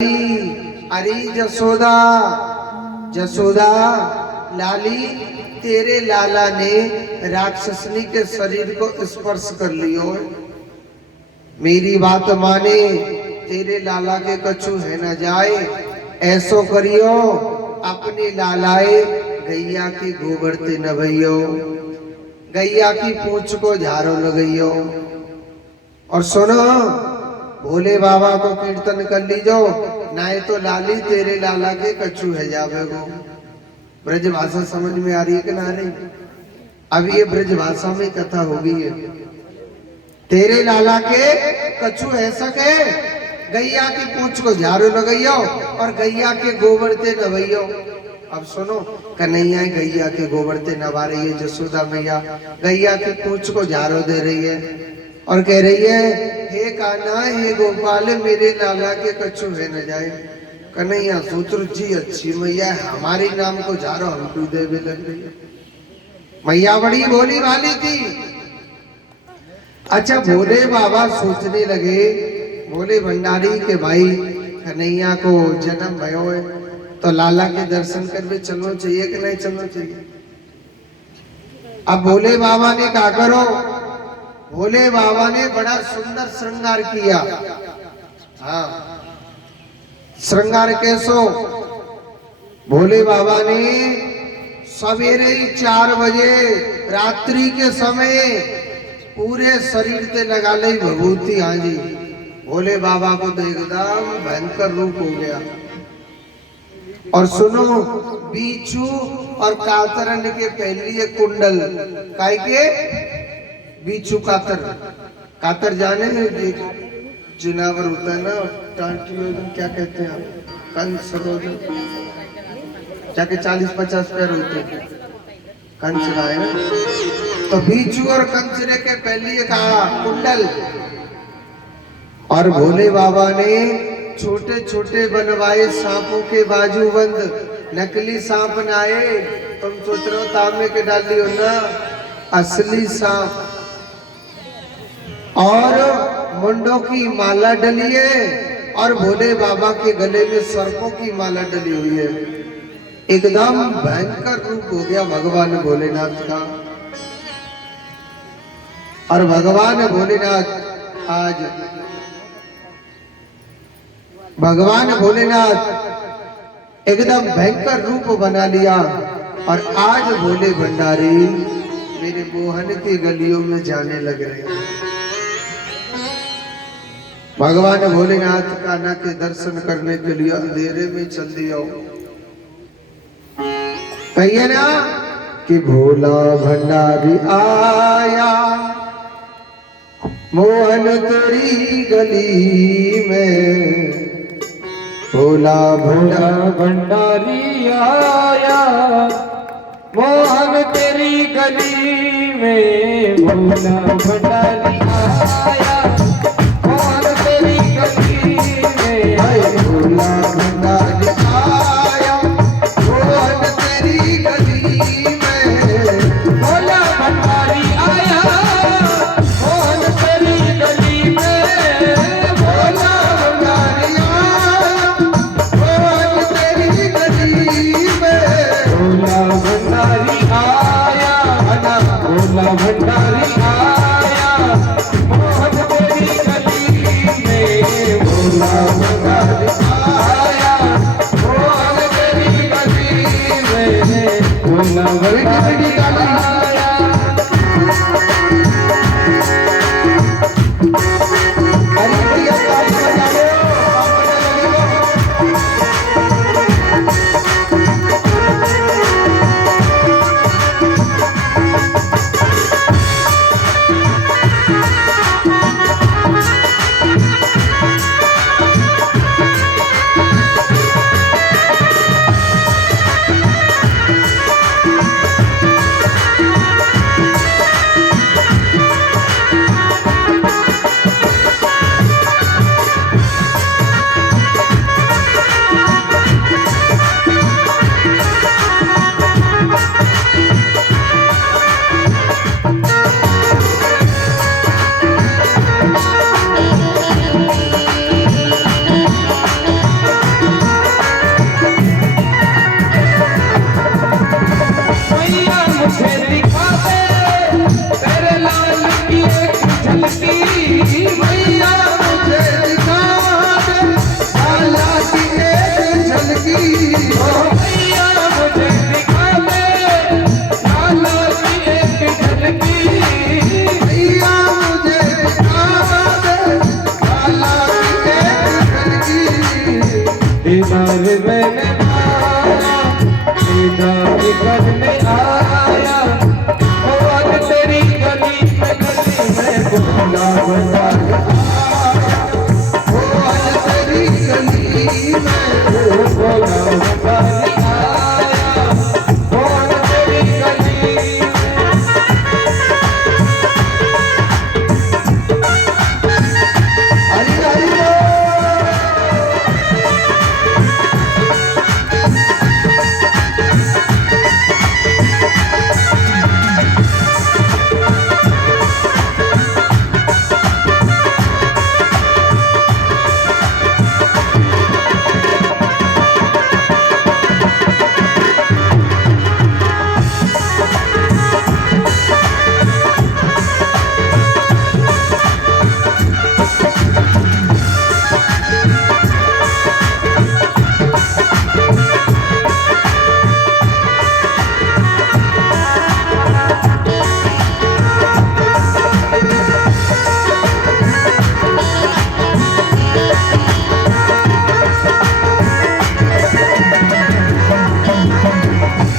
अरे जसोदा जसोदा लाली, तेरे लाला ने राक्षसनी के शरीर को स्पर्श कर लियो। मेरी बात माने, तेरे लाला के कछु है न जाए। ऐसो करियो, अपने लालाए गैया की गोबरते न भइयो, गैया की पूंछ को झाड़ो न गइयो। और सुनो, भोले बाबा को कीर्तन कर लीजो, नाए तो लाली तेरे लाला के कछु है जावे गो। ब्रज भाषा समझ में आ रही है कि ना रही? अब ये ब्रज भाषा में कथा होगी है। तेरे लाला के कछु है सके, गैया की पूंछ को झाड़ो न गइयो और गैया के गोबरते न भइयो। अब सुनो, कन्हैया गैया के गोबरते नवा रही है, जसोदा मैया गैया की पूंछ को झाड़ो दे रही है और कह रही है, हे कान्हा हे गोपाल, मेरे लाला के कछु है न जाए। कन्हैया सूत्र जी अच्छी मैया, हमारे नाम को झाड़ो, हम क्यों देवे लग रही है। मैया बड़ी भोली भाली थी। अच्छा, भोले बाबा सोचने लगे, भोले भंडारी के भाई कन्हैया को जन्म भयो है तो लाला के दर्शन करवे चलना चाहिए कि नहीं चलना चाहिए। अब भोले बाबा ने क्या करो, भोले बाबा ने बड़ा सुंदर श्रृंगार किया। हाँ, श्रृंगार कैसो, भोले बाबा ने सवेरे 4 बजे रात्रि के समय पूरे शरीर पे लगा ली भभूति। हाँ जी, भोले बाबा को तो एकदम भयंकर रूप हो गया। और सुनो, बीचू और कातरन के पहली कुंडल, काय के बीचू कातर, कातर जाने जिनावर होता है ना, टांटियों क्या कहते हैं आप, कंस जाके 40-50 पैर होते हैं, कंचरा है ना। तो बीचू और कंचरे के पहली का कुंडल। और भोले बाबा ने छोटे छोटे बनवाए सांपों के बाजूबंद, नकली सांप नाए। तुम सोच रहे हो तांबे के डाली हो ना, असली सांप। और मुंडों की माला डली है और भोले बाबा के गले में सर्पों की माला डली हुई है। एकदम भयंकर रूप हो गया भगवान भोलेनाथ का। और भगवान भोलेनाथ आज, भगवान भोलेनाथ एकदम भयंकर रूप बना लिया। और आज भोले भंडारी मेरे मोहन की गलियों में जाने लग रहे हैं। भगवान भोलेनाथ कान्हा के दर्शन करने के लिए अंधेरे में चल दिया। कहिए ना कि भोला भंडारी आया, मोहन तेरी गली में, भोला भोला भंडारी आया, मोहन तेरी गली में, भोला भंडारी आया, मोहन तेरी गली में, भोला भंडारी आया, मोहन तेरी गली में, भोला भंडारी आया, मोहन तेरी गली में, भोला भंडारी आया, मोहन तेरी गली में, भोला भंडारी आया, भोला भंडारी आया, प्यार मैंने पाया, दीदार करने आया, और तेरी गली में भोला बाजार आया, आज तेरी गली में भोला बाजार आया, और तेरी गली हरि हरि बोल।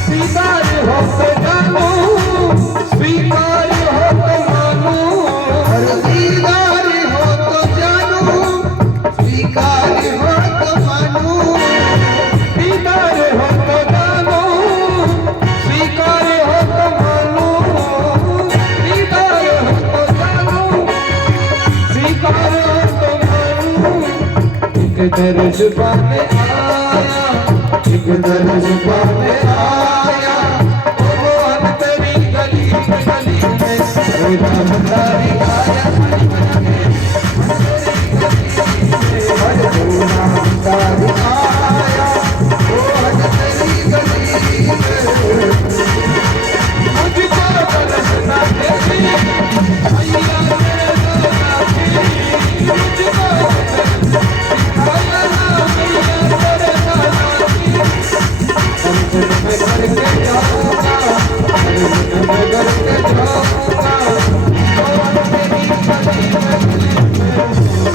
स्वीकार हो तो जानू, स्वीकार हो तो मानू, और दीदार हो तो जानू, स्वीकार हो तो मानू, दीदार हो तो जानू, स्वीकार हो तो मानू, दीदार हो तो जानू, स्वीकार हो तो मानू। एक दर्ज पाने आया, एक दर्ज पाने आया, ओ मोहन तेरी गली में कोई रामधारी आया, हर भोला तारी आया, ओ आज तेरी गली में मुझको तरसना तेरी मैया मेरे साथी, मुझको सिखाया ना मैया तेरे साथी, दर्शन में करके जाऊंगा, दर्शन में करके जाऊंगा, और तेरी गली में आया, ओ आज तेरी गली में नमः शिवाय,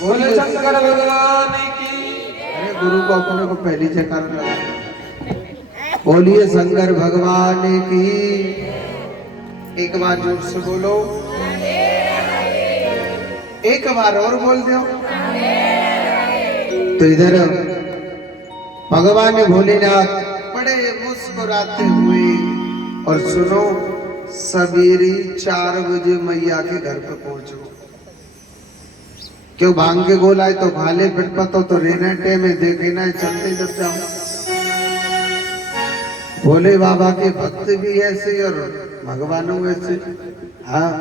बोले शंकर भगवान की। अरे गुरु को अपने को पहली जयकार लगा। बोलिए शंकर भगवान की। एक बार जोर से बोलो, एक बार और बोल दो। तो इधर भगवान भोलेनाथ बड़े मुस्कुराते हुए, और सुनो, सवेरे 4 बजे मैया के घर पे पहुंचो। क्यों भांग के गोला है तो भाले पिटपतो तो रहना टाइम में देखे ना चलते जब जाओ। भोले बाबा के भक्त भी ऐसे और भगवानों ऐसे। हाँ,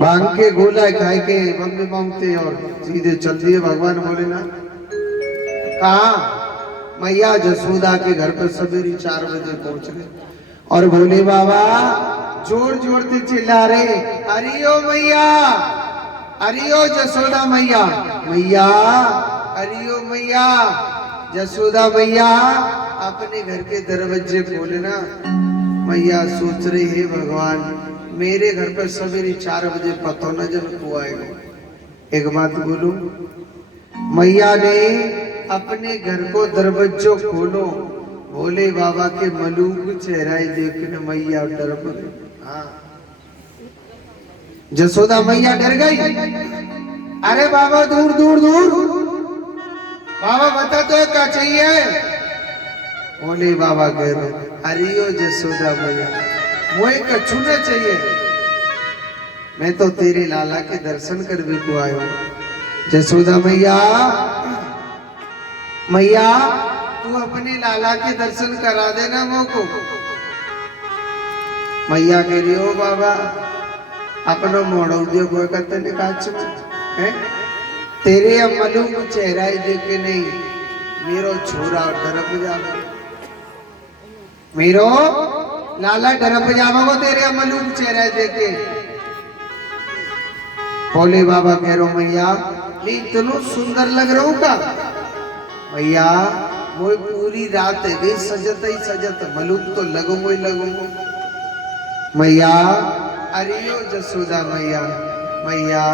भांग के गोला खाए के मम्मी मांगते और सीधे चल दिए भगवान भोलेनाथ। कहा? मैया जसोदा के घर पर सवेरे 4 बजे पहुंच गए, और भोले बाबा जोर जोर से चिल्ला रहे, हरिओ मैया, हरिओ जसोदा मैया, मैया हरिओ मैया, जसोदा मैया अपने घर के दरवाजे खोलना। मैया सोच रही है, भगवान मेरे घर पर सवेरे 4 बजे पता न जन को आएगा। एक बात बोलूं, मैया ने अपने घर को दरवाजो खोलो, भोले बाबा के मलूक चेहरा देखने मैया डर गई। हाँ, जसोदा मैया डर गई। अरे बाबा दूर दूर दूर, बाबा बता तो क्या चाहिए। भोले बाबा कह रहे, हरिओ जसोदा मैया, मुझे कछु न चाहिए, मैं तो तेरे लाला के दर्शन करने को आया हूं। जसोदा मैया मैया तू अपने लाला के दर्शन करा देना मोको। मैया कह रही हो बाबा अपनो मोड़ो दियो कोई कहते ने काच में है तेरे अमलूक चेहरा ही देख के नहीं मेरो छोरा डरप जावे मेरो लाला डरप जावा को तेरे अमलूक चेहरा देख के। भोले बाबा कह रो मैया नहीं इतनो सुंदर लग रहा हूं का मैया वो पूरी रात है वे सजत ही सजत मलूक तो लगूंगो ही लगूंगो। मैया अरियो जसोदा मैया मैया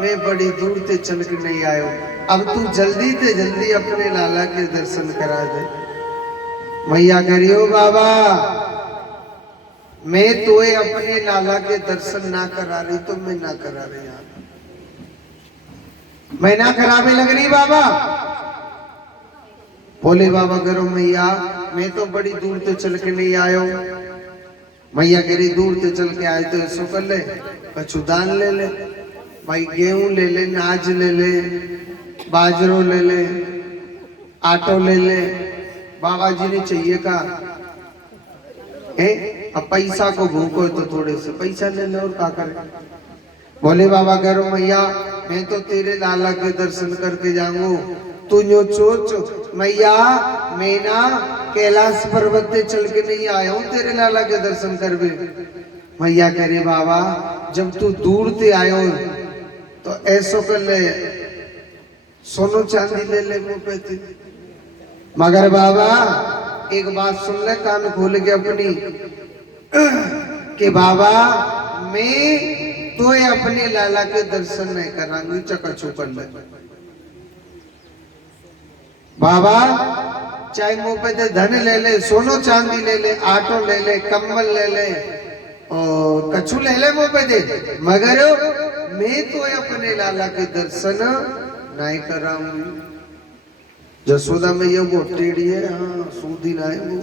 मैं बड़ी दूर ते चल के नहीं आयो अब तू जल्दी ते जल्दी अपने लाला के दर्शन करा दे। मैया करियो बाबा मैं तोए अपने लाला के दर्शन ना करा रही तो मैं ना करा रही यहाँ मैं ना करावे लग रही बाबा। बोले बाबा करो मैया मैं तो बड़ी दूर से चल के नहीं आयो। मैया कह रही दूर से चल के आए तो ऐसो कर ले कछु दान ले ले भाई गेहूं ले ले नाज ले ले बाजरो ले ले आटो ले ले बाबा जी ने चाहिए का है अब पैसा को भूखो तो थोड़े से पैसा ले ले और का करे। बोले बाबा कह रो मैया मैं तो तेरे लाला के दर्शन करके जाऊंगू तू जो सोच मैया मैं ना कैलाश पर्वत पे चल के नहीं आया हूँ तेरे लाला के दर्शन करवे। मैया कह रहे बाबा जब तू दूर से आयो तो ऐसो कर ले सोनो चांदी ले ले मुंह पे थी। मगर बाबा एक बात सुन ले कान खोल के अपनी कि बाबा मैं तो अपने लाला के दर्शन नहीं करांगी चकचू कर ले। बाबा चाहे मुंह पे दे धन ले ले सोनो चांदी ले ले आटो ले ले कम्बल ले ले और कछु ले ले मुंह पे दे मगर मैं तो अपने लाला के दर्शन नहीं कराऊंगी। जसोदा में ये वो टेढ़ी है हाँ सूदी ना है वो।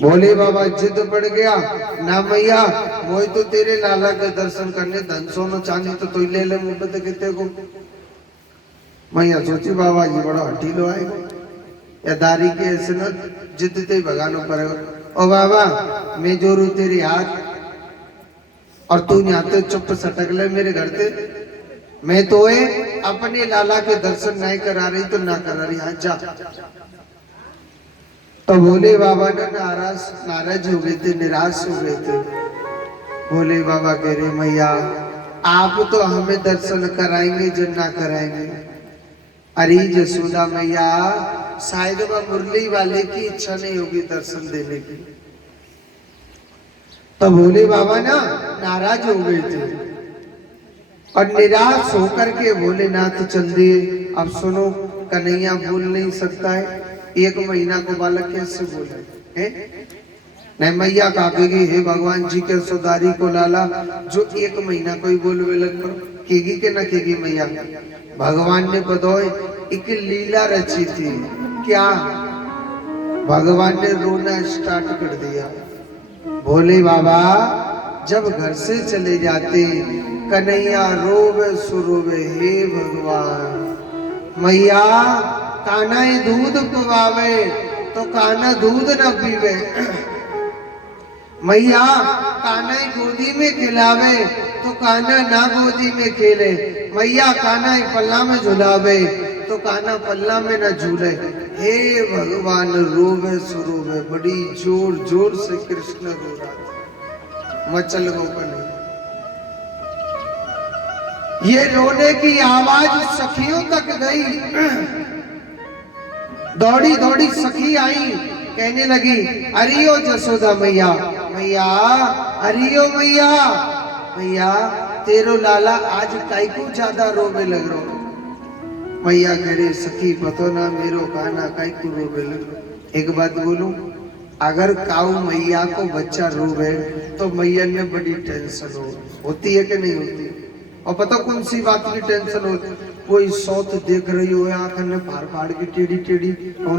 भोले बाबा जिद पड़ गया ना मैया मोई तो तेरे लाला के दर्शन करने धन सोनो चांदी तो तू ले ले मुंह पे कितने को। मैया सोची बाबा जी बड़ा हटीलो आएगा या दारी के ऐसे न जिद ते भगानो पड़ेगा। ओ बाबा मैं जोरू तेरी हाथ और तू यहाँ ते चुप सटक ले मेरे घर ते मैं तो अपने लाला के दर्शन नहीं करा रही तो ना करा रही हाँ जा। तो भोले बाबा ने नाराज हो गए थे निराश हो गए थे। भोले बाबा कह रहे मैया आप तो हमें दर्शन कराएंगे जो ना कराएंगे। अरे जसोदा मैया शायद वह मुरली वाले की इच्छा नहीं होगी दर्शन देने की। तो भोले बाबा ना नाराज हो गए थे और निराश होकर के भोलेनाथ चल दिए। अब सुनो कन्हैया बोल नहीं सकता है 1 महीना को बालक कैसे बोले है नहीं। मैया कहेगी हे भगवान जी के सुधारी को लाला जो 1 महीना कोई बोलवे लग पर केगी के ना केगी। मैया भगवान ने बतौए एक लीला रची थी क्या भगवान ने रोना स्टार्ट कर दिया। भोले बाबा जब घर से चले जाते कन्हैया रोवे सुरोवे हे भगवान। मैया कान्हा दूध पिवावे तो कान्हा दूध न पीवे। मैया कान्हा गोदी में खिलावे तो कान्हा ना गोदी में खेले। मैया कान्हा पल्ला में झुलावे तो कान्हा पल्ला में न झूले। हे भगवान रोवे सुरोवे बड़ी जोर जोर से कृष्ण रो रहा था मचल गो कन्हैया। ये रोने की आवाज सखियों तक गई। दौड़ी दौड़ी सखी आई कहने लगी अरियो जसोदा मैया मैया अरियो मैया मैया तेरो लाला आज काई को ज्यादा रोवे लग रो। मैया कह रही सखी पतो ना मेरो कान्हा काई को रोवे लग रो। एक बात बोलूं अगर काऊ मैया को बच्चा रोवे तो मैया ने बड़ी टेंशन होती है कि नहीं होती। और पता कौन सी बात की टेंशन हो कोई सौत देख रही हो आंख ने फाड़ फाड़ की टेढ़ी टेढ़ी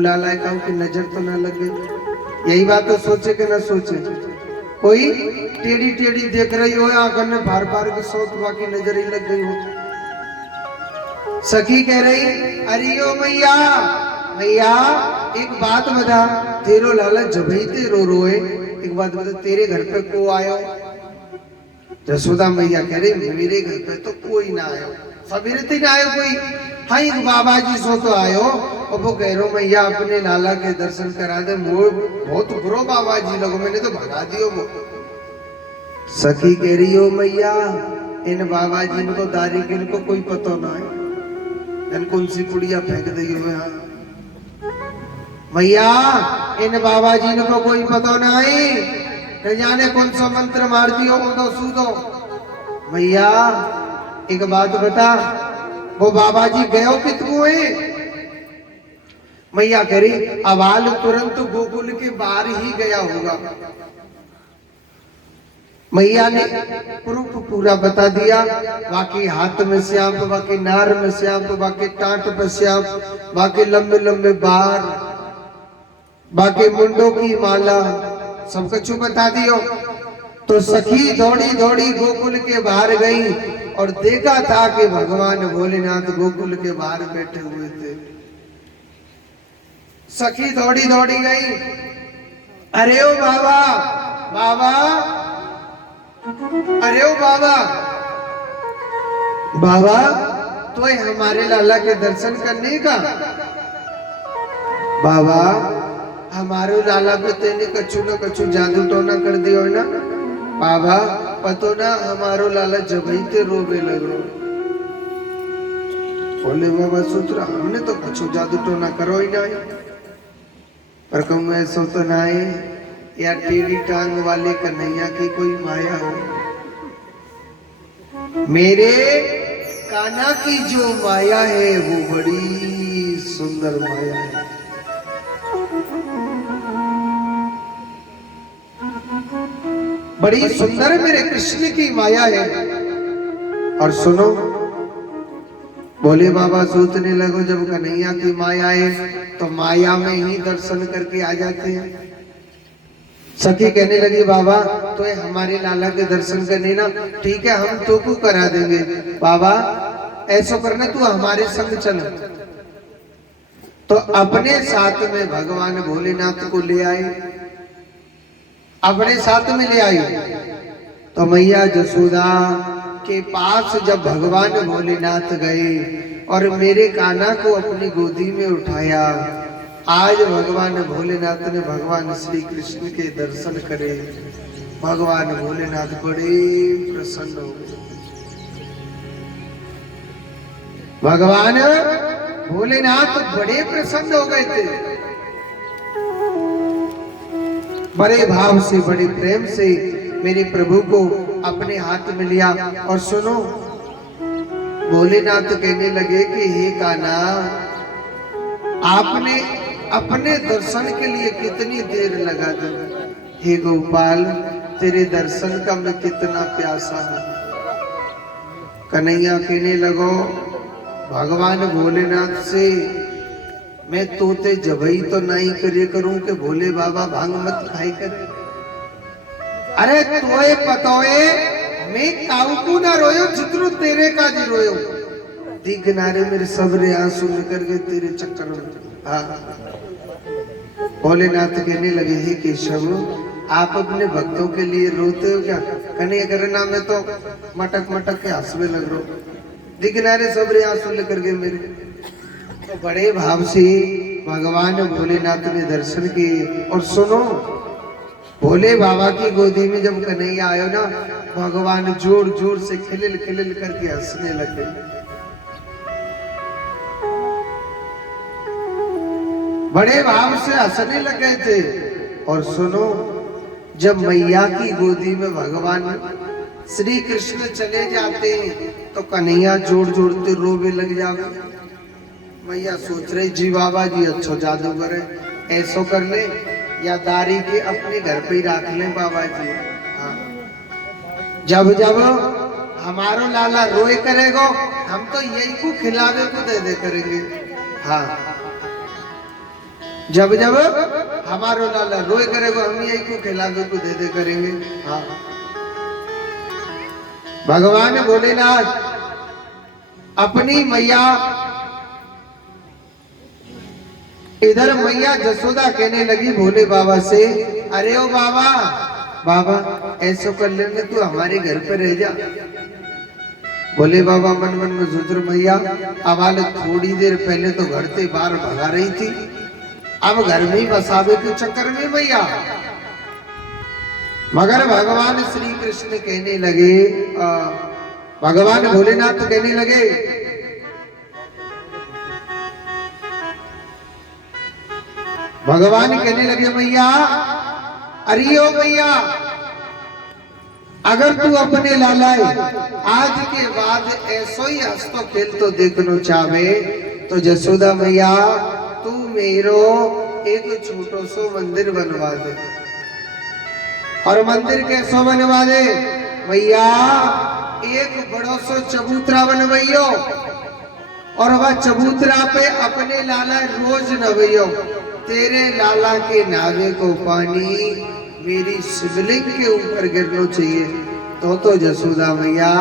लाला काऊ की नजर तो ना लगे। यही बात तो सोचे कि ना सोचे। कोई टेढ़ी टेढ़ी देख रही हो आंख ने फाड़ फाड़ की सौत बाकी नजर ही लग गई हो। सखी कह रही अरे ओ मैया मैया एक बात बता, तेरो लाला जबई ते रो रोए, एक बात बता तेरे घर पे को आयो? जसोदा मैया कह रही मेरे घर पे तो कोई ना आयो, सवेरे ते ना आयो कोई, हाँ एक बाबा जी सो तो आयो। और वो कह रहा मैया अपने लाला के दर्शन करा दे, वो बहुत बुरो बाबा जी लगो, मैंने तो भगा दियो वो। सखी कह रही हो मैया इन बाबा जी को दारी के इनको कोई पता ना है, इन कौन सी पुड़िया फेंक दी हुए हाँ मैया, इन बाबा जी को कोई पता ना है, न जाने कौन सा मंत्र मार दियो वो तो सूदो। मैया एक बात बता, वो बाबा जी गयो कितको है? मैया कह रही अवाल तुरंत गोकुल के बाहर ही गया होगा। मैया ने प्रूफ पूरा बता दिया, बाकी हाथ में श्याप, बाकी नार में श्याप, बाकी टाट पे श्याप, बाकी लंबे लंबे बार, बाकी मुंडों की माला, सब कुछ बता दियो। तो सखी दौड़ी दौड़ी गोकुल के बाहर गई और देखा था कि भगवान भोलेनाथ गोकुल के बाहर बैठे हुए थे। सखी दौड़ी दौड़ी गई, अरे ओ बाबा बाबा, अरे ओ बाबा बाबा, तो हमारे लाला के दर्शन करने का? बाबा हमारे लाला पे तेने कछु न कछु जादू टोना कर दियो ना बाबा, पतो ना हमारो लाला जबई ते रोवे लगो। बोले बाबा सूत्र हमने तो कछु जादू टोना करो ही ना, पर कहूँ ऐसा तो ना है या टीवी टांग वाले कन्हैया की कोई माया हो। मेरे कान्हा की जो माया है वो बड़ी सुंदर माया है। बड़ी सुंदर मेरे कृष्ण की माया है। और सुनो, भोले बाबा सोचने लगो जब कन्हैया की माया है तो माया में ही दर्शन करके आ जाते हैं। सखी कहने लगी बाबा तो हमारे लाला के दर्शन करने ना, ठीक है हम तो को करा देंगे, बाबा ऐसा करना तू हमारे संग चल। तो अपने साथ में भगवान भोलेनाथ को ले आए, अपने साथ में ले आई। तो मैया जसोदा के पास जब भगवान भोलेनाथ गए और मेरे कान्हा को अपनी गोदी में उठाया, आज भगवान भोलेनाथ ने भगवान श्री कृष्ण के दर्शन करे। भगवान भोलेनाथ बड़े प्रसन्न हो गए। भगवान भोलेनाथ बड़े प्रसन्न हो गए थे, बड़े भाव से बड़े प्रेम से मेरे प्रभु को अपने हाथ में लिया। और सुनो, भोलेनाथ कहने लगे कि हे कान्हा, आपने अपने दर्शन के लिए कितनी देर लगा दी, हे गोपाल तेरे दर्शन का मैं कितना प्यासा हूं। कन्हैया कहने लगो भगवान भोलेनाथ से मैं तोते जबई तो नहीं करे करूं कि भोले बाबा भांग मत खाई करे। अरे तोए पतोए मैं काउकू ना रोयो जितनो तेरे का जी रोयो। दी किनारे मेरे सबरे आंसू निकल गए तेरे चक्कर में। हाँ, भोलेनाथ कहने लगे हे केशव, आप अपने भक्तों के लिए रोते हो क्या? कन्हैया करना में तो मटक मटक के हंसने लग रहा हूं। दी किनारे सबरे आंसू लेकर गए मेरे। तो बड़े भाव से भगवान भोलेनाथ ने दर्शन किए। और सुनो, भोले बाबा की गोदी में जब कन्हैया आयो ना, भगवान जोर जोर से खिलिल खिलिल करके हंसने लगे। बड़े भाव से हंसने लगे थे। और सुनो, जब मैया की गोदी में भगवान श्री कृष्ण चले जाते हैं तो कन्हैया जोर जोर से रोवे लग जावे। मैया सोच रही जी बाबा जी अच्छा जादूगर है, ऐसो कर ले या दारी के अपने घर पे ही रख ले बाबा जी। हाँ, जब जब हमारो लाला रोए करेगो हम तो यही को खिलावे को दे दे करेंगे। हाँ, जब जब हमारो लाला रोए करेगो हम यही को खिलावे को दे दे करेंगे। हाँ, भगवान भोलेनाथ अपनी मैया, इधर मैया जसोदा कहने लगी भोले बाबा से, अरे ओ बाबा, बाबा ऐसो कर लेने तू हमारे घर पे रह जा। भोले बाबा मन मन में सोच रहे, मैया अब हाल थोड़ी देर पहले तो घर से बाहर भगा रही थी, अब घर में ही बसावे के चक्कर में मैया। मगर भगवान श्री कृष्ण कहने लगे, भगवान भोलेनाथ कहने लगे, भगवान कहने लगे मैया, अरे ओ मैया, अगर तू अपने लालाए आज के बाद ऐसो ही हंसतो खेलतो देखनो चाहे तो जसोदा मैया तू मेरो एक छोटो सो मंदिर बनवा दे। और मंदिर कैसो बनवा दे मैया, एक बड़ो सो चबूतरा बनवाइयो और वह चबूतरा पे अपने लाला रोज नवैयो। तेरे लाला के नावे को पानी मेरी शिवलिंग के ऊपर गिरना चाहिए। तो जसोदा मैया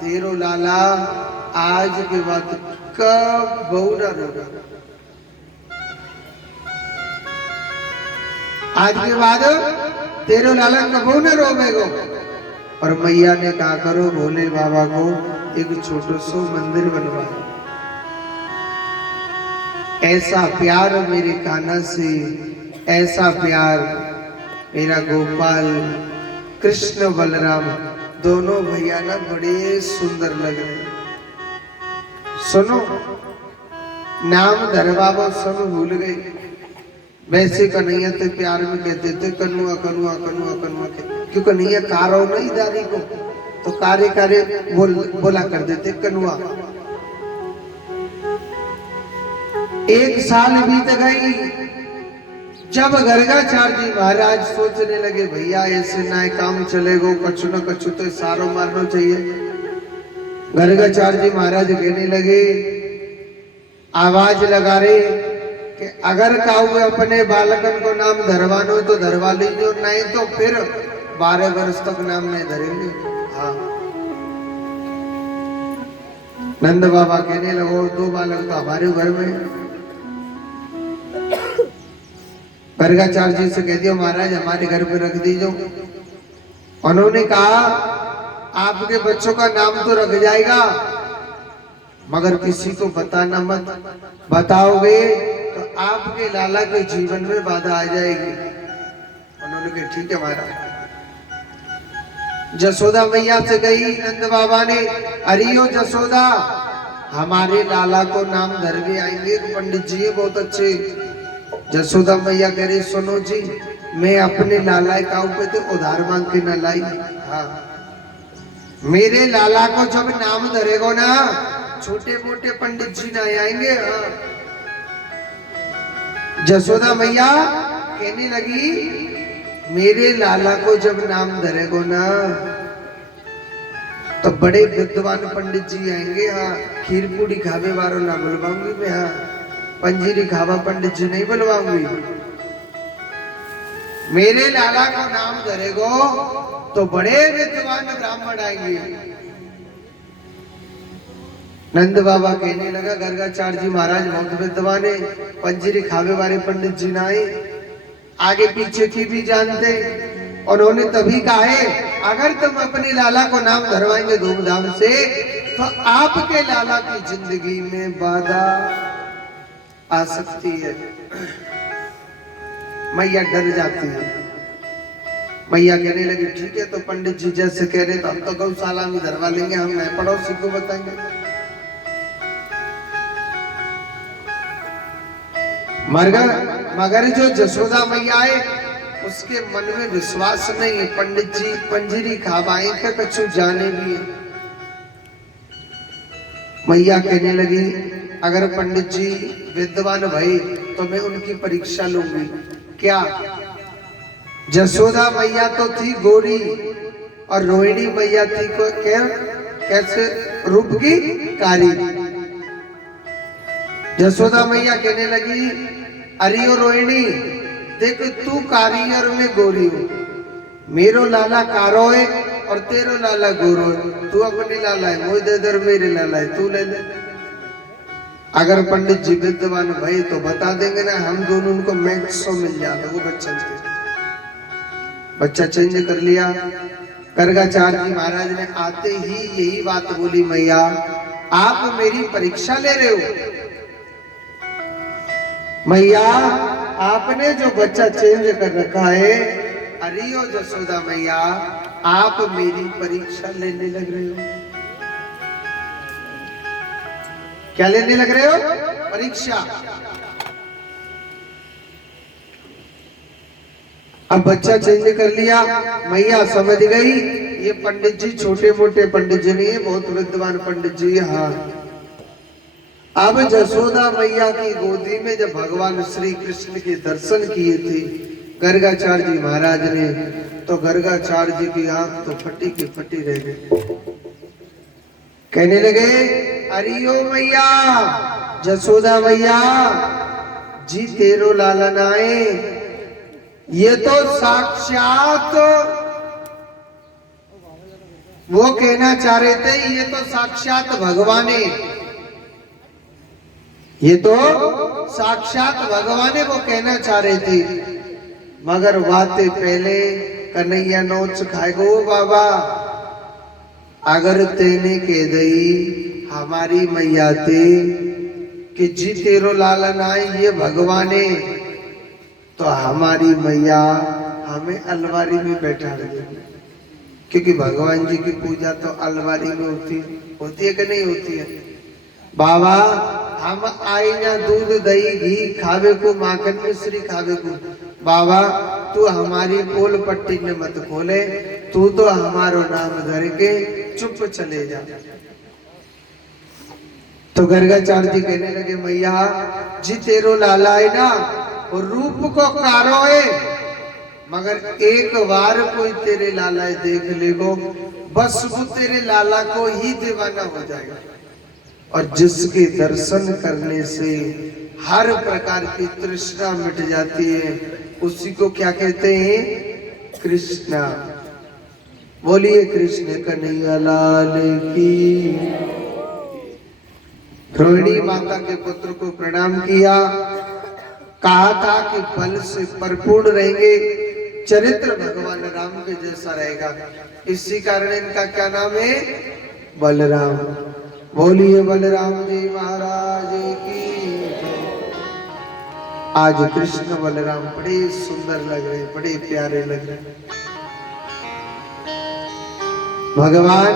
तेरो लाला आज के बाद कब बहू न रोगा, आज के बाद तेरो लाला कबू न रोवेगो। और मैया ने कहा करो भोले बाबा को एक छोटो सो मंदिर बनवा। ऐसा प्यार मेरे कान्हा से, ऐसा प्यार मेरा गोपाल कृष्ण बलराम दोनों भैया ना बड़े सुंदर लग रहे। सुनो नाम धरवाबो सब भूल गए। वैसे कन्हैया तो प्यार में कहते थे कनुआ कनुआ कनुआ कनुआ के, क्यों कन्हैया कारो नहीं दादी को तो कारे कारे बोला कर देते कनुआ। एक साल बीत गई जब गर्गाचार्य महाराज सोचने लगे भैया ऐसे ना काम चलेगो, कछु न कछु तो सारो मारना चाहिए। गर्गाचार्य महाराज कहने लगे, आवाज लगा रहे कि अगर काऊ अपने बालकन को नाम धरवानो तो धरवा लीजिए, नहीं तो फिर 12 वर्ष तक नाम नहीं धरेंगे। हाँ नंद बाबा कहने लगो 2 बालक तो हमारे घर में। गर्गाचार्य जी से कह दियो महाराज हमारे घर पे रख दीजिए। उन्होंने कहा आपके बच्चों का नाम तो रख जाएगा मगर किसी को बताना मत, बताओगे तो आपके लाला के जीवन में बाधा आ जाएगी। उन्होंने कहा ठीक है महाराज। जसोदा मैया से गई नंद बाबा ने, अरियो जसोदा हमारे लाला को नाम धर भी आएंगे, पंडित जी बहुत अच्छे। जसोदा मैया कह रही सुनो जी, मैं अपने लाला काऊ पे तो उधार मांग के न लाई। हाँ मेरे लाला को जब नाम धरेगो ना छोटे मोटे पंडित जी ना आएंगे। हाँ जसोदा मैया कहने लगी मेरे लाला को जब नाम धरेगो ना तो बड़े विद्वान पंडित जी आएंगे। हाँ खीर पूड़ी खावे वालों ना बुलवाऊंगी मैं, हाँ पंजीरी खावा पंडित जी नहीं बुलवाऊंगी। मेरे लाला को नाम धरेगो तो बड़े विद्वान ब्राह्मण आएंगे। नंद बाबा कहने लगा गर्गाचार्य जी महाराज बहुत विद्वान है, पंजीरी खावे वाले पंडित जी ना आए, आगे पीछे की भी जानते। उन्होंने तभी कहा है अगर तुम अपने लाला को नाम धरवाएंगे धूमधाम से तो आपके लाला की जिंदगी में बाधा आ सकती है। मैया डर जाती है। मैया कहने लगी ठीक है तो पंडित जी जैसे कह रहे तो हम तो गौशाला में धरवा लेंगे, हम नए पड़ोसी को बताएंगे। मगर जो जसोदा मैया है उसके मन में विश्वास नहीं है, पंडित जी पंजीरी खावाएं के कछु जाने भी है। मैया कहने लगी अगर पंडित जी विद्वान भाई तो मैं उनकी परीक्षा लूंगी। क्या जसोदा मैया तो थी गोरी और रोहिणी मैया थी को क्या कैसे रूप की कारी। जसोदा मैया कहने लगी अरे ओ रोहिणी देख तू कारी और मैं गोरी हूं, मेरो लाला कारो है और तेरो लाला गोरो है, तू अपनी लाला है मुझे दे दर, मेरे लाला है तू ले ले। अगर पंडित जी विद्वान भाई तो बता देंगे ना, हम दोनों उनको मैक्स मिल जाते वो बच्चन के। बच्चा चेंज कर लिया। गर्गाचार्य जी महाराज ने आते ही यही बात बोली, मैया आप मेरी परीक्षा ले रहे हो। मैया आपने जो बच्चा चेंज कर रखा है, अरे ओ जसोदा मैया आप मेरी परीक्षा लेने लग रहे हो। क्या लेने लग रहे हो? परीक्षा। अब बच्चा चेंज कर लिया, मैया समझ गई ये पंडित जी छोटे मोटे पंडित जी नहीं है, बहुत विद्वान पंडित जी। हाँ, अब जसोदा मैया की गोदी में जब भगवान श्री कृष्ण के दर्शन किए थे गर्गाचार्य जी महाराज ने, तो गर्गाचार्य जी की आंख तो फटी की फटी रह गई। कहने लगे, अरे ओ मैया जसोदा मैया जी तेरो लालन आए, ये तो साक्षात वो कहना चाह रहे थे, ये तो साक्षात भगवान है, ये तो साक्षात भगवान है वो कहना चाह रहे थे। मगर बातें पहले कन्हैया नोच खाएगो बाबा, अगर तेने कह दई हमारी मैया ते कि जी तेरो लालन आए ये भगवान है, तो हमारी मैया हमें अलमारी में बैठा देगी, क्योंकि भगवान जी की पूजा तो अलमारी में होती है कि नहीं होती है। बाबा हम आई ना दूध दही घी खावे को, माखन मिश्री खावे को, बाबा तू हमारी पोल पट्टी ने मत खोले, तू तो हमारो नाम धर के चुप चले जा। तो गर्गाचार्य जी कहने लगे, मैया जी तेरो लाला है ना, और रूप को कारो है, मगर एक बार कोई तेरे लाला देख लेगो, बस वो तेरे लाला को ही दीवाना हो जाएगा। और जिसके दर्शन करने से हर प्रकार की तृष्णा मिट जाती है, उसी को क्या कहते हैं? कृष्णा। बोलिए कृष्ण कन्हैया लाल की। रोहिणी माता के पुत्र को प्रणाम किया, कहा था कि बल से भरपूर रहेंगे, चरित्र भगवान राम के जैसा रहेगा, इसी कारण इनका क्या नाम है? बलराम। बोलिए बलराम जी महाराज की। आज कृष्ण बलराम बड़े सुंदर लग रहे, बड़े प्यारे लग रहे। भगवान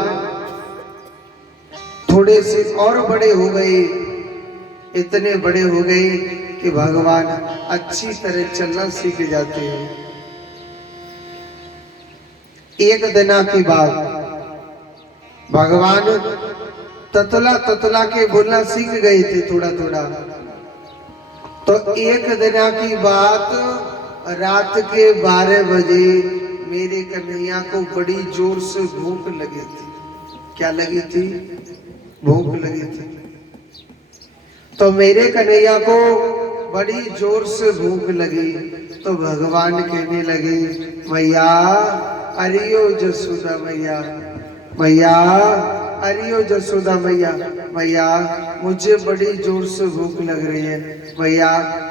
थोड़े से और बड़े हो गए, इतने बड़े हो गए कि भगवान अच्छी तरह चलना सीख जाते हैं। एक दिना की बात, भगवान ततला के बोलना सीख गए थे थोड़ा थोड़ा। तो एक दिना की बात, रात के 12 बजे मेरे कन्हैया को बड़ी जोर से भूख लगी थी। क्या लगी थी? भूख लगी थी। तो मेरे कन्हैया को बड़ी जोर से भूख लगी, तो भगवान कहने लगे, मैया अरे ओ जसोदा मैया, मैया अरे ओ जसोदा मैया, मैया मुझे बड़ी जोर से भूख लग रही है, मैया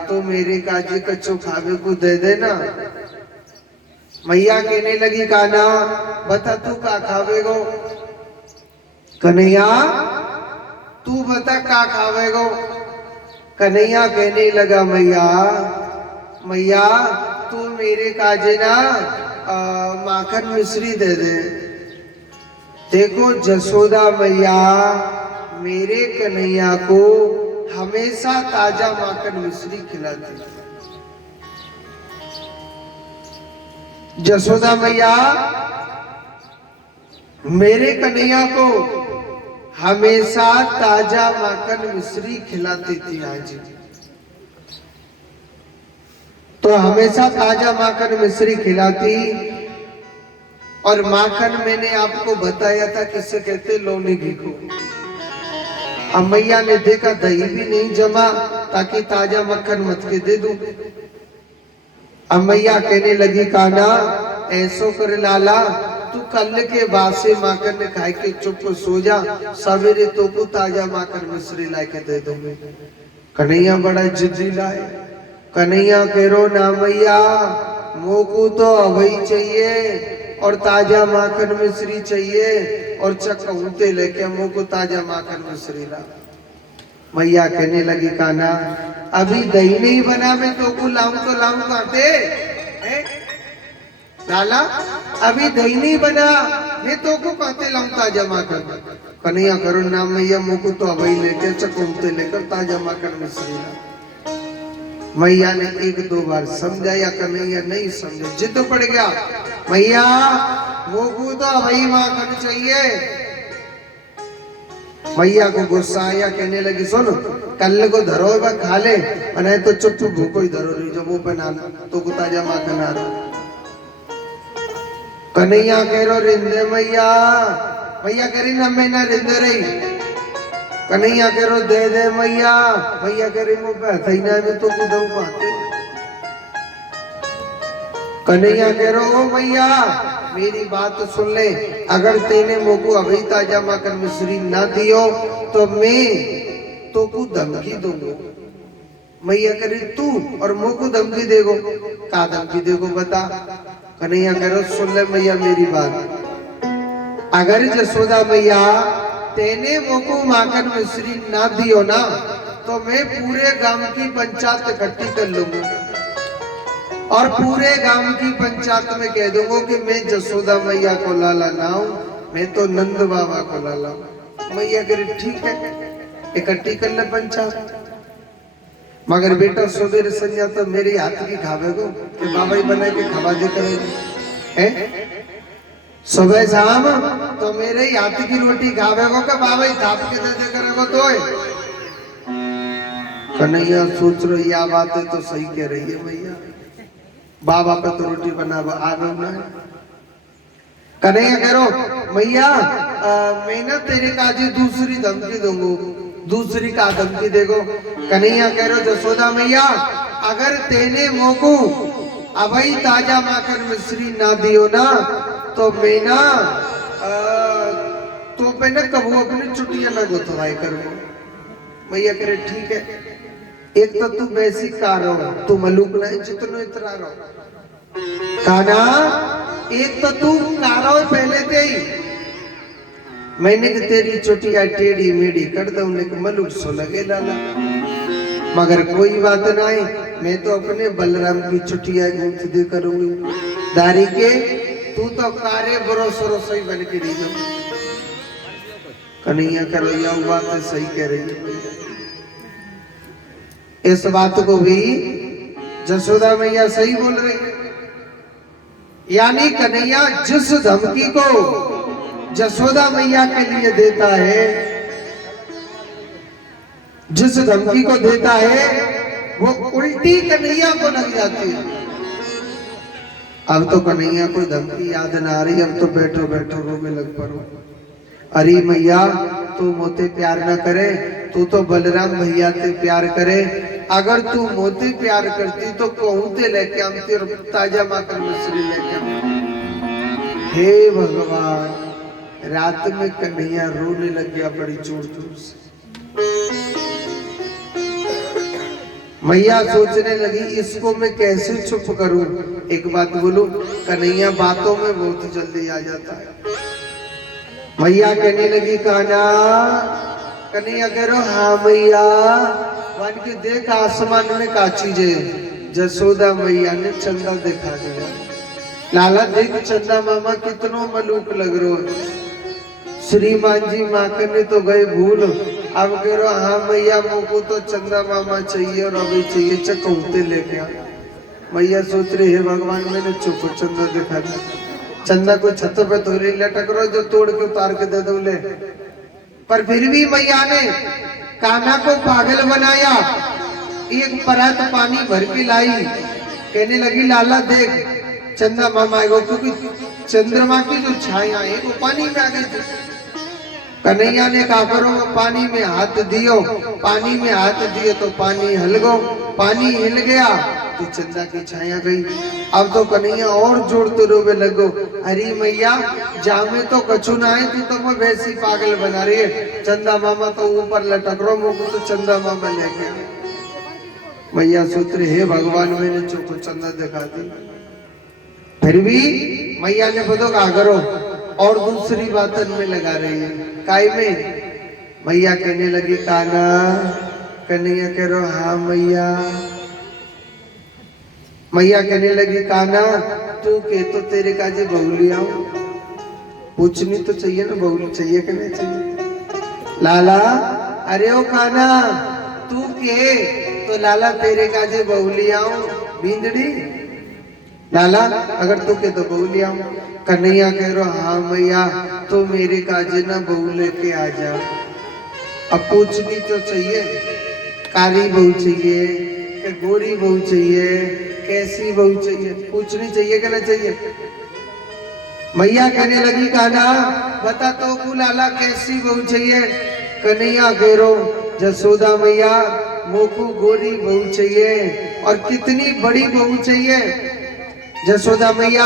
तो मेरे काजी कच्चो खावे को दे देना। मैया कहने लगी, काना बता तू का खावेगो? कन्हैया तू बता का खावेगो? कन्हैया कहने लगा, मैया मैया तू मेरे काजे ना माखन मिश्री दे दे। देखो जसोदा मैया मेरे कन्हैया को हमेशा ताजा माखन मिश्री खिलाती। जसोदा मैया मेरे कन्हैया को हमेशा ताजा माखन मिश्री खिलाती थी। आज तो हमेशा ताजा माखन मिश्री खिलाती। और माखन मैंने आपको बताया था किसे कहते? लोनी घी को। अब मैया ने देखा दही भी नहीं जमा, ताकि ताजा मक्खन मत के दे दूं। अब मैया कहने लगी, काना ऐसो कर लाला, तू तू कल के बासे माकर ने खाए के चुप सो जा, सवेरे तो को ताजा माकर मिश्री ला के दे दूंगी। कन्हैया बड़ा जिद्दी लाए। कन्हैया कह रो ना मैया, मोकू तो अवई चाहिए और ताजा माखन मिश्री चाहिए और चक्कूते लेके मोकू ताजा माखन मिश्री ला। मैया कहने लगी कान्हा, अभी दही नहीं बना, मैं तो को लाऊं तो लाऊं काटे लाला, अभी दही नहीं बना, मैं तो को काटे लाऊं ताजा माखन। कन्हैया करो ना मैया, मोकू तो अवई लेके चक्कूते लेकर ताजा माखन मिश्री ला। मैया ने एक दो बार समझाया, कन्हैया नहीं समझे, जिद पड़ गया। मैया मोकू तो अवई माखन चाहिए। मैया को गुस्सा आया, कहने लगी सुन, कल को धरो खा ले, नहीं तो चुप चुप भूखो ही धरो रही, जो मुंह पे ना तो को ताजा माखन आ रहा। कन्हैया कह रो रिंदे मैया, मैया कह रही ना मैं ना रिंदे रही। कन्हैया कह रो दे दे मैया, मैया कह रही मुंह पे हथई ना में तो को दऊं पाते। कन्हैया कह रो ओ मैया मेरी बात सुन ले, अगर तेने मोको अभी ताजा माखन मिश्री ना दियो तो मैं तो को धमकी दूंगा। मैया करे तू और मोको धमकी देगो, का धमकी देगो बता। कन्हैया करो सुन ले मैया मेरी बात, अगर जसोदा मैया तेने मोको माखन मिश्री ना दियो ना तो मैं पूरे गांव की पंचायत इकट्ठी कर लूंगा और पूरे गांव की पंचायत में कह दूंगा कि मैं जसोदा मैया को लाला ना हूं, मैं तो नंद बाबा को लाला हूं। मैया कह रही ठीक है, इकट्ठी कर ले पंचायत, मगर बेटा सवेरे संध्या तो मेरे हाथ की खावे को कि बाबा ही बना के खवा दे करेंगे। सुबह शाम तो मेरे ही हाथ की रोटी खावे को कि बाबा ही थाप के दे दे करेगो। तो कन्हैया सोच रो यह बात है तो सही कह रही है मैया, बाबा पे तो रोटी बना आना ना। कन्हैया कह रो मैया मैं ना तेरे काजी दूसरी धमकी दूंगा, दूसरी का धमकी देगो। कन्हैया कह रो जसोदा मैया अगर तेने मोको अभी ताजा माखन मिश्री ना दियो ना तो मैं ना तो पे ना कबू अपनी चुटिया ना गुथवाई करूँ। मैया कह रहे ठीक है, एक तो तू वैसी कारो, तू मलूक नहीं जितनो इतरा रहो काना, एक तो तू कारो पहले दे ही, मैंने कि तेरी चुटिया टेढ़ी मेढ़ी कर दो मलूक सो लगे लाला। मगर कोई बात नहीं, मैं तो अपने बलराम की चुटिया गूंथ दे करूंगी दारी के, तू तो कारे भरोसरो सही बन के रही हो। कन्हैया करो यह बात सही कह रही है। इस बात को भी जसोदा मैया सही बोल रही है, यानी कन्हैया जिस धमकी को जसोदा मैया के लिए देता है, जिस धमकी को देता है वो उल्टी कन्हैया को लग जाती है। अब तो कन्हैया कोई धमकी याद ना आ रही, अब तो बैठो बैठो रोने लग पड़ो। अरे मैया तू मोते प्यार ना करे, तू तो बलराम भैया से प्यार करे, अगर तू मोते प्यार करती तो कहूते लेके आती और ताजा माखन मिश्री लेके आती। हे भगवान, रात में कन्हैया रोने लग गया बड़ी जोर जोर से। मैया सोचने लगी इसको मैं कैसे चुप करूं। एक बात बोलूं, कन्हैया बातों में बहुत जल्दी आ जाता है। मैया कहने लगी कान्हा, कन्हैया कह रहा हाँ मैया, वन के देख आसमान में का चीज है। जसोदा मैया ने चंदा दिखा दिया, लाला देख चंदा मामा कितनो मलूक लग रो है। श्रीमान जी माखन ने तो गए भूल, अब कह रहा हाँ मैया मोको तो चंदा मामा चाहिए और अभी चाहिए, चकौते लेके आ। मैया सोच रही है भगवान मैंने चुप चंदा दिखा दिया, चंदा को छत पे तो लटक रो जो तोड़ के उतार के दे दो ले। पर फिर भी मैया ने कान्हा को पागल बनाया, एक परात पानी भर के लाई, कहने लगी लाला देख चंदा मामा आएगा, क्योंकि चंद्रमा की जो छाया है वो पानी में आ गई थी। कन्हैया ने कहा करो पानी में हाथ दियो, पानी में हाथ दिए तो पानी हिल गो, पानी हिल गया तो चंदा की छाया गई। अब तो कन्हैया और जोड़ते रोवे लगो, अरे मैया जामे तो कछु ना है, तू तो मैं वैसी पागल बना रही है। चंदा मामा तो ऊपर लटक रो, मुझको तो चंदा मामा लेके आए। मैया सोच रही हे भगवान मैंने चोको चंदा दिखा दी। फिर भी मैया ने बदो का करो और दूसरी बातन में लगा रही है। काय में मैया कहने लगी काना, कन्हैया कह रो हाँ मैया। मैया कहने लगी काना तू के तो तेरे काजे बहुली आऊं, पूछनी तो चाहिए ना बहुली चाहिए कि नहीं चाहिए। लाला अरे ओ काना तू के तो लाला तेरे काजे बहुली आऊं, बींदड़ी लाला अगर तू के तो बहू ले आऊं। कन्हैया कह रो हाँ मैया तो मेरे काजे ना बहू लेके आ जा। अब पूछनी तो चाहिए, कारी बहू चाहिए कि गोरी बहू चाहिए, कैसी बहू चाहिए, पूछनी चाहिए कि ना चाहिए। मैया कहने लगी काना बता तो को लाला कैसी बहू चाहिए। कन्हैया कह रो जसोदा मैया मोकू गोरी बहू चाहिए और कितनी बड़ी बहू चाहिए। जसोदा मैया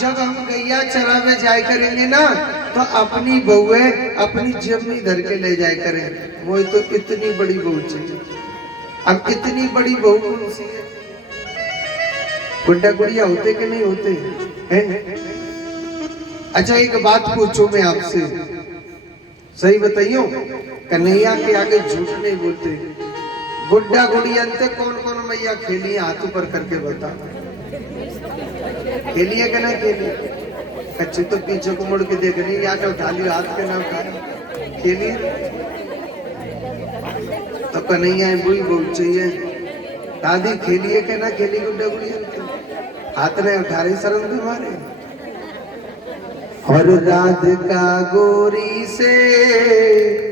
जब हम गैया चरावे जाए करेंगे ना तो अपनी बहुए अपनी जेब में धर के ले जाए करें। वो तो इतनी बड़ी बहू चाहिए। अब इतनी बड़ी बहू कौन सी है? गुड्डा गुड़िया होते कि नहीं होते हैं? अच्छा एक बात पूछूं मैं आपसे, सही बताइयो, कन्हैया के आगे झूठ नहीं बोलते। गुड्डा गुड़िया कौन कौन मैया खेली हाथ ऊपर करके बता, खेलिए कि ना खेलिए? कच्चे तो पीछे को मुड़ के देख नहीं, या तो उठा लियो हाथ के ना उठाया, खेलिए। तो कन्हैया बुई बहुत चाहिए। दादी खेलिए कि ना खेली गुड्डा गुड़िया? हाथ ने उठा रही शर्म के मारे। और राधिका गोरी से